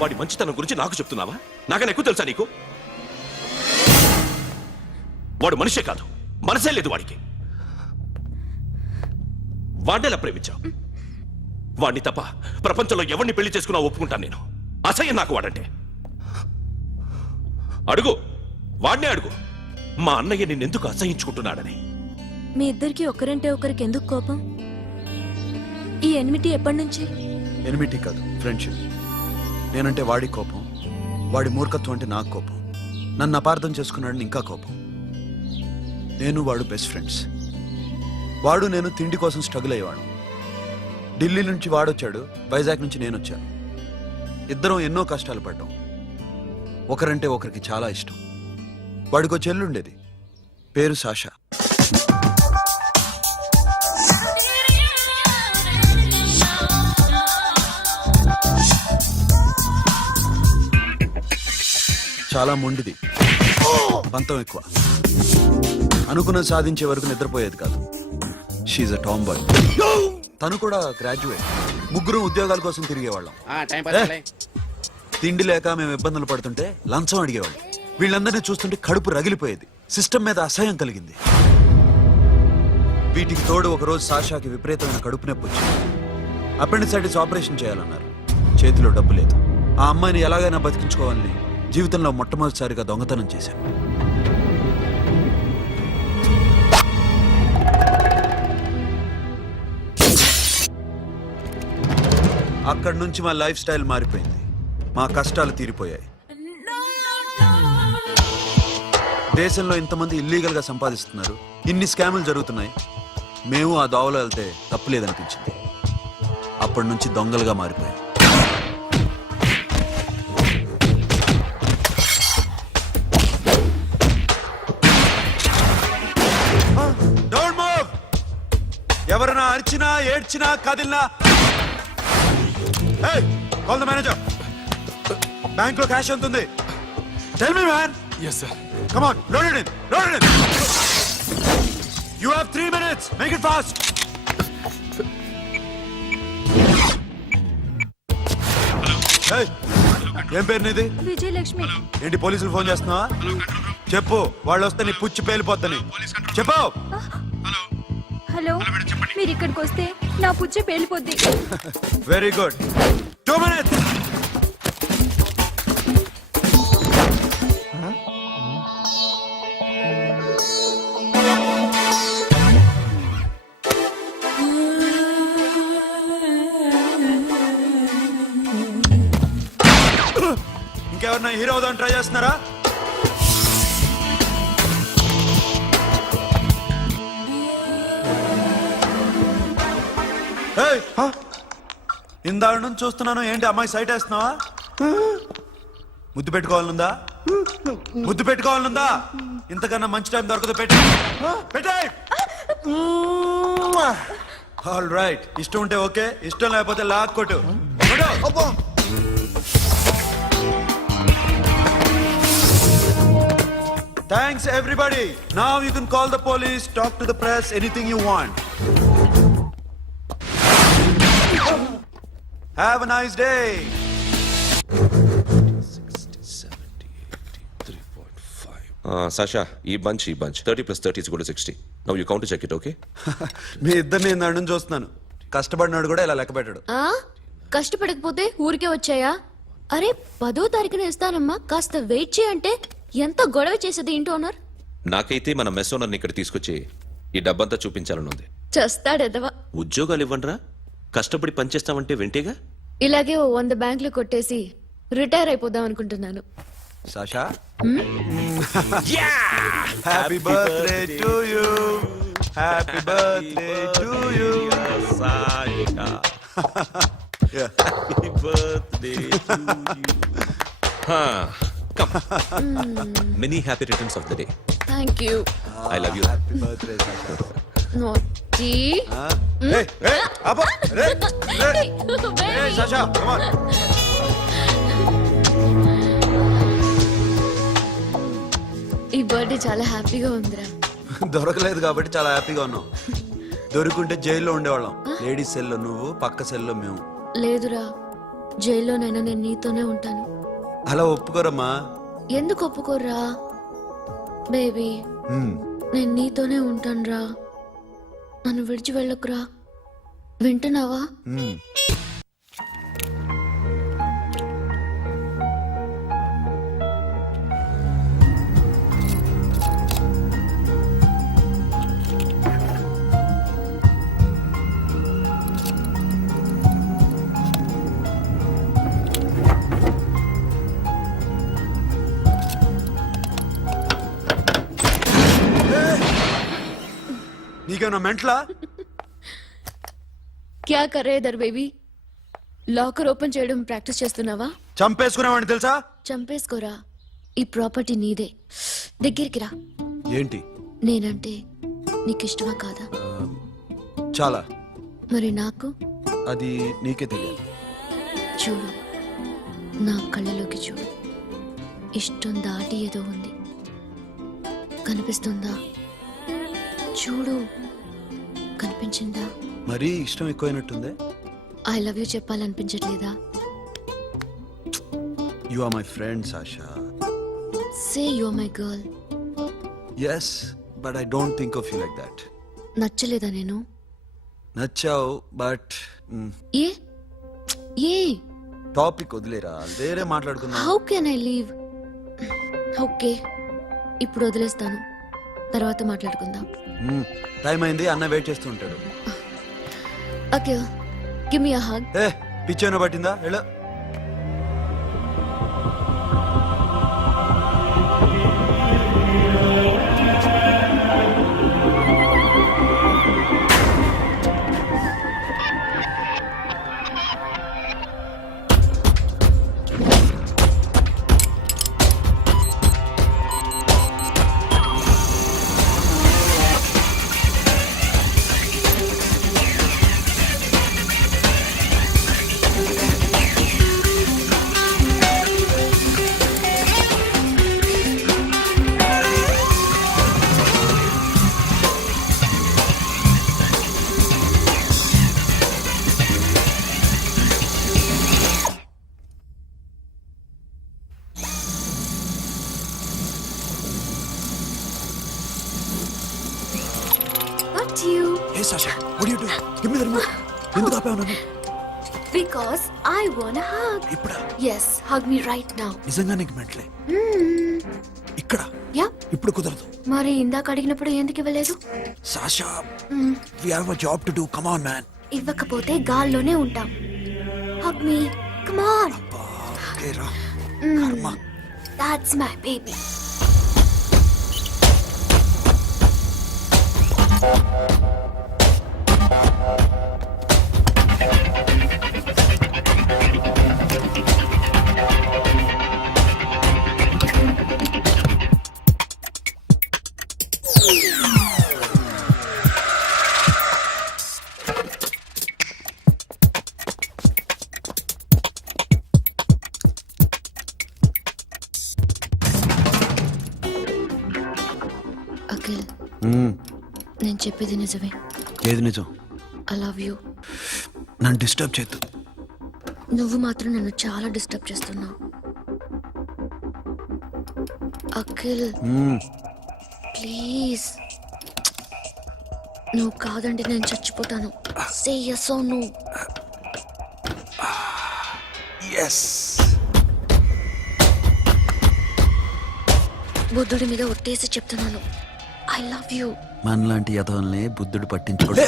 వాడి మంచితనం గురించి నాకు చెప్తున్నావా? నాకన్నా ఎక్కువ తెలుసా నీకు? వాడు మనిషే కాదు, మనసే లేదు వాడికి. వాడినేలా ప్రేమించావు? వాడిని తప్ప ప్రపంచంలో ఎవరిని పెళ్లి చేసుకున్నా ఒప్పుకుంటాను నేను. అసహ్యం నాకు వాడంటే. అడుగు, వాడినే అడుగు, మా అన్నయ్య నిన్నెందుకు అసహించుకుంటున్నాడని. మీ ఇద్దరికి ఒకరంటే ఒకరికి ఎందుకు కోపం? ఈ ఎనిమిటీ ఎప్పటి నుంచి? ఎనిమిటీ కాదు, ఫ్రెండ్షిప్. నేనంటే వాడి కోపం, వాడి మూర్ఖత్వం అంటే నాకు కోపం. నన్ను అపార్థం చేసుకున్నాడని ఇంకా కోపం. నేను వాడు బెస్ట్ ఫ్రెండ్స్. వాడు నేను తిండి కోసం స్ట్రగుల్ అయ్యేవాడు. ఢిల్లీ నుంచి వాడొచ్చాడు, వైజాగ్ నుంచి నేను వచ్చాను. ఇద్దరం ఎన్నో కష్టాలు పడ్డాం. ఒకరంటే ఒకరికి చాలా ఇష్టం. వాడికో చెల్లుండేది, పేరు సాషా. చాలా మొండిది, పంతం ఎక్కువ. అనుకున్నది సాధించే వరకు నిద్రపోయేది కాదు. She's a tomboy. తను కూడా గ్రాడ్యుయేట్. ముగ్గురు ఉద్యోగాల కోసం తిరిగేవాళ్ళం. తిండి లేక మేము ఇబ్బందులు పడుతుంటే లంచం అడిగేవాళ్ళం. వీళ్ళందరినీ చూస్తుంటే కడుపు రగిలిపోయేది. సిస్టమ్ మీద అసహ్యం కలిగింది. వీటికి తోడు ఒకరోజు సాషాకి విపరీతమైన కడుపు నొప్పి వచ్చింది. అపెండిసైటిస్ ఆపరేషన్ చేయాలన్నారు. చేతిలో డబ్బు లేదు. ఆ అమ్మాయిని ఎలాగైనా బతికించుకోవాలని జీవితంలో మొట్టమొదటిసారిగా దొంగతనం చేశాను. అక్కడి నుంచి మా లైఫ్ స్టైల్ మారిపోయింది. మా కష్టాలు తీరిపోయాయి. దేశంలో ఇంతమంది ఇల్లీగల్ గా సంపాదిస్తున్నారు, ఇన్ని స్కాములు జరుగుతున్నాయి. మేము ఆ దోవలో వెళ్తే తప్పులేదనిపించింది. అప్పటి నుంచి దొంగలుగా మారిపోయాం. ఎవరైనా అరిచినా ఏడ్చినా కదిలినా కాల్ ద మేనేజర్. బ్యాంక్ లో క్యాష్ ఎంత ఉంది? Tell me man. Yes, sir. Come on, load it in. Load it in. You have 3 minutes. Make it fast. Hey, ఏం పేరు నీది? విజయలక్ష్మి. ఏంటి పోలీసులు ఫోన్ చేస్తున్నావా? చెప్పు, వాళ్ళు వస్తే నీ పుచ్చి పేలిపోద్దని చెప్పు. హలో, మీరు ఇక్కడికి వస్తే నా పుచ్చ పేలిపోద్ది. Very good. 2 minutes. ఇంకెవరన్నా హీరో అవుదామని ట్రై చేస్తున్నారా? ఇందాక నుంచి చూస్తున్నాను. ఏంటి అమ్మాయి సైట్ వేస్తున్నావా? ముద్దు పెట్టుకోవాలనుందా? ముద్దు పెట్టుకోవాలనుందా? ఇంతకన్నా మంచి టైం దొరకదు. పెట్టే. All right. ఇష్టం ఉంటే ఓకే, ఇష్టం లేకపోతే లాక్కొట్టు. Thanks everybody. Now you can call the police, talk to the press, anything you want. Have a nice day. 60, 70, 80, 3.5. Sasha, ఈ bunch 30 plus 30 is equal to 60. Now you count to check it, okay? మీ ఇద్దరిని నేను చూస్తున్నాను. కష్టపడినాడు కూడా ఇలా లెక్క పెట్టాడు. కష్టపడకపోతే ఊరికే వచ్చాయా? అరే 10వ తారీఖున ఇస్తానమ్మా, కాస్త వెయిట్ చేయంటే ఎంత గొడవ చేసేది ఇంటి ఓనర్. నాకైతే మన మెస్ ఓనర్ని ఇక్కడ తీసుకొచ్చి ఈ డబ్బంతా చూపించాలని ఉంది. చేస్తాడెదవా. ఉద్యోగాలు ఇవ్వండిరా, కష్టపడి పనిచేస్తామంటే వెంటేగా. ఇలాగే 100 బ్యాంకులు కొట్టేసి రిటైర్ అయిపోదాం అనుకుంటున్నాను. Sasha, happy birthday to you. Happy birthday to you Sasha. Happy birthday to you. Come. Many happy returns of the day. Thank you. I love you. Happy birthday, Sasha. Naughty. Hey, Abba. Hey, Sasha, come on. ఈ birthday చాలా హ్యాపీగా ఉందిరా. దొరకలేదు కాబట్టి చాలా హ్యాపీగా ఉన్నాం. దొరుకుంటే జైల్లో ఉండేవాళ్ళం. లేడీస్ సెల్లో నువ్వు, పక్క సెల్లో మేము. లేదురా, జైల్లోనైనా నేను నీతోనే ఉంటాను. అలా ఒప్పుకోరమ్మా. ఎందుకు ఒప్పుకోర్రా బేబీ? మ్మ్. నేను నీతోనే ఉంటానురా. నన్ను విడిచి వెళ్ళకురా. వింటున్నావా? మ్మ్. నీకేమన్నా మెంట్లా? క్యా కరే ఇధర్ బేబీ? లాకర్ ఓపెన్ చేయడం ప్రాక్టీస్ చేస్తున్నావా? చంపేసుకునేవాడిని తెలుసా? చంపేసుకోరా. ఈ ప్రాపర్టీ నీదే. దగ్గరికి రా. ఏంటి? నేనంటే నీకు ఇష్టమా కాదా? చాలా. మరి నాకు? అది నీకే తెలియాలి. చూడు, నా కళ్ళలోకి చూడు. ఇష్టం దాటి ఏదో ఉంది. కనిపిస్తుందా? చూడు, కనిపించిందా? మరీ ఇష్టం ఎక్కువైనట్టుందే. ఐ లవ్ యూ చెప్పాలనిపించట్లేదా? You are my friend Sasha. Say you are my girl. Yes, but I don't think of you like that. నచ్చలేదా నేను? నచ్చావు, బట్ ఏ ఏ టాపిక్ వదిలేరా, వేరే మాట్లాడుకుందాం. How can I leave? Okay, ఇప్పుడు వదిలేస్తాను. తర్వాత మాట్లాడుకుందాం. టైం అయింది, అన్న వెయిట్ చేస్తూ ఉంటాడు. Okay, give me a hug. ఏ పిచ్చేనా పట్టిందా? ఎలా? Not you. ఏ Sasha, what are you doing? Give me the remote. ఎందుకు ఆపావు నన్ను? Because I want a hug. ఇప్పుడా? Yes, hug me right now. నిజంగా నీకు మెంట్లే? ఇక్కడ Yeah. ఇప్పుడు కుదరదు. మరి ఇందాక అడిగినప్పుడు ఎందుకు ఇవ్వలేదు? Sasha, we have a job to do. Come on, man. ఇవ్వకపోతే గాల్లోనే ఉంటాం. Hug me. Come on. Okay, రా. కర్మ. That's my baby. అఖిల్, నేను చెప్పేది నిజమే. ఏది నిజం? I love you. నన్ను డిస్టర్బ్ చేయొద్దు. నువ్వు మాత్రం నన్ను చాలా డిస్టర్బ్ చేస్తున్నావు. అఖిల్ ప్లీజ్, నువ్వు కాదంటే నేను చచ్చిపోతాను. సే yes or no. ఎస్. బుద్ధుడి మీద ఒట్టేసి చెప్తున్నాను. I love you. మనలాంటి యథవల్ని బుద్ధుడు పట్టించుకోడు.